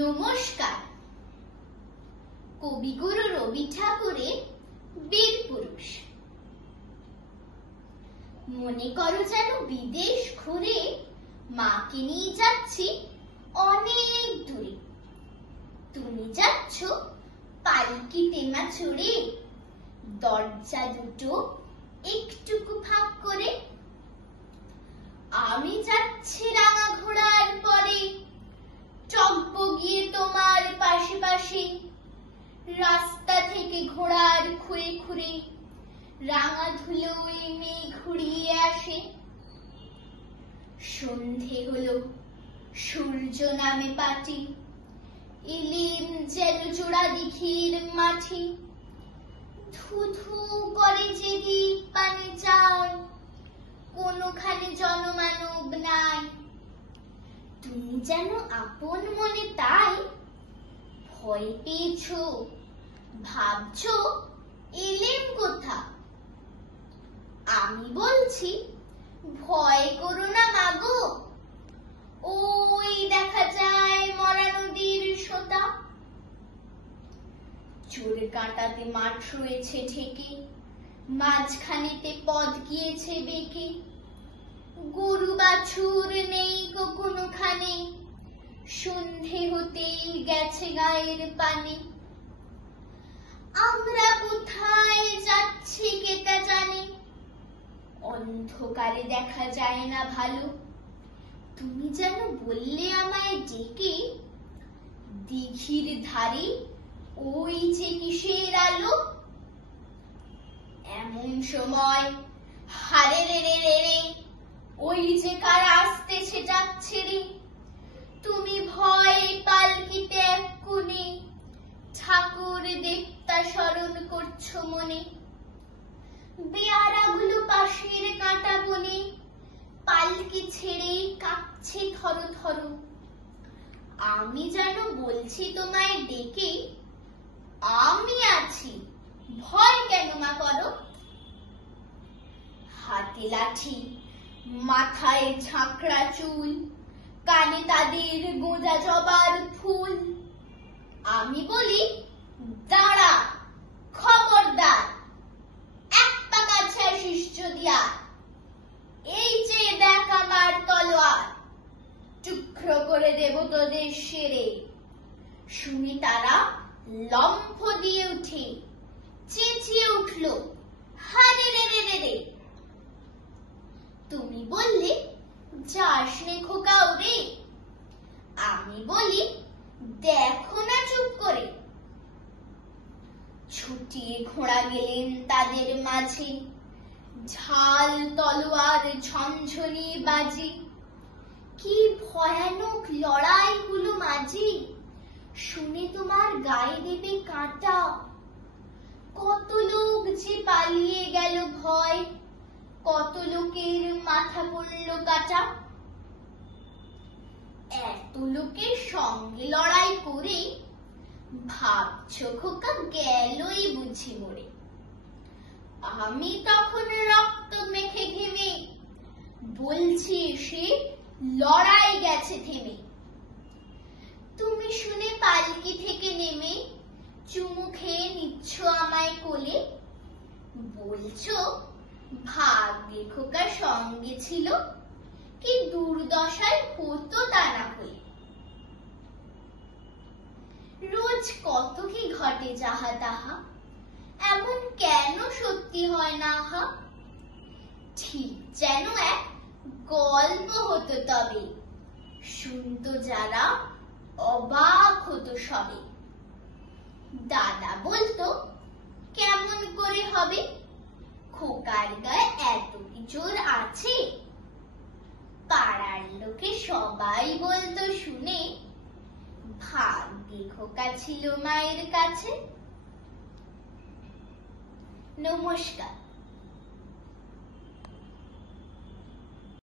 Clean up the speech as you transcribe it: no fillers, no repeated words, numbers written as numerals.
নমস্কার। কবিগুরু রবি ঠাকুরের বীরপুরুষ। মনে করো যেন বিদেশ ঘুরে মাকে নিয়ে যাচ্ছি অনেক দূরে। তুমি যাচ্ছ পালকি টেমা চড়ে, দরজা দুটো একটুকু ফাঁক করে। আমি যাচ্ছি রাঙা ঘোড়ার পরে, টগবগিয়ে তোমার পাশে পাশে। রাস্তা থেকে ঘোড়ার খুঁড়ে খুঁড়ে রাঙা ধুলোয় মেঘ ঘুরিয়ে আসে। সন্ধে হলো, সূর্য নামে পাটি, এলিম যেন জোড়া দিঘির মাঠে। ধু ধু করে যেদিক পানে যায়, কোনোখানে জনমানব নাই। তুমি যেন আপন মনে তাই ভয় পেয়েছো, ভাবছো এলেম কোথা। আমি বলছি ভয় করো না মাগো, ওই দেখা যায় মরা নদীর সোতা। চোর কাঁটাতে মাঠ রয়েছে ঢেকে, মাঝখানেতে পথ গিয়েছে বেঁকে। গরু বাছুর নেই কোনোখানে, সন্ধে হতেই গেছে গায়ের পানে। আমরা কোথায় যাচ্ছি কে তা জানে, অন্ধকারে দেখা যায় না ভালো। তুমি যেন বললে আমায় ডেকে, দিঘির ধারে ওই যে কিসের আলো। এমন সময় হারে রে রে রে রে, ওই যে কারা আসতেছে যাচ্ছে রে। তুমি ভয় পালকিতে এক কোণে, ঠাকুর দেবতা স্মরণ করছো মনে। বেয়ারাগুলো পাশের কাঁটা বনে, পালকি ছেড়ে কাঁপছে থর থর। আমি যেন বলছি তোমায় ডেকে, আমি আছি, ভয় কেন মা করো। হাতে লাঠি, মাথায় ঝাঁকড়া চুল, কানে তাদের গোঁজা জবার ফুল। আমি বলি দাঁড়া, খবরদার, এক পা কাছে আসিস যদি আর। এই যে দেখ আমার তলোয়ার, টুকরো করে দেব তোদের সেরে। শুনে তারা লম্ফ দিয়ে উঠে চেঁচিয়ে উঠল, হারে রে রে রে রে। তুমি বললে যাস নে খোকা ওরে। আমি বলি দেখো না চুপ করে। ছুটিয়ে ঘোড়া গেলেন তাদের মাঝে, ঝাল তলোয়ার ঝনঝনি বাজে। কি ভয়ানক লড়াই হলো মাঝে, শুনে তোমার গায়ে দেবে কাঁটা। কত লোক যে পালিয়ে গেল ভয়, কত লোকের মাথা পড়ল কাটা। এত লোকের সঙ্গে লড়াই করে ভাবছো খোকা গেলই বুঝি মরে। আমি তখন রক্ত মেখে ঘেমে বলছি সে লড়াই গেছে থেমে। তুমি শুনে পালকি থেকে নেমে চুমু খেয়ে নিচ্ছ আমায় কোলে, বলছো ভাগ্যে খোকা সঙ্গে ছিল, কি দুর্দশায় হতো তা না হয়ে। রোজ কত কি ঘটে যাহা তাহা, এমন কেন সত্যি হয় না হা। ঠিক যেন এক গল্প হতো তবে, শুনতো যারা অবাক হতো সবে। দাদা বলতো কেমন করে হবে, খোকার গায়ে এত কি জোর আছে। পাড়ার লোকে সবাই বলতো শুনে, ভাগ্যে খোকা ছিল মায়ের কাছে। নমস্কার।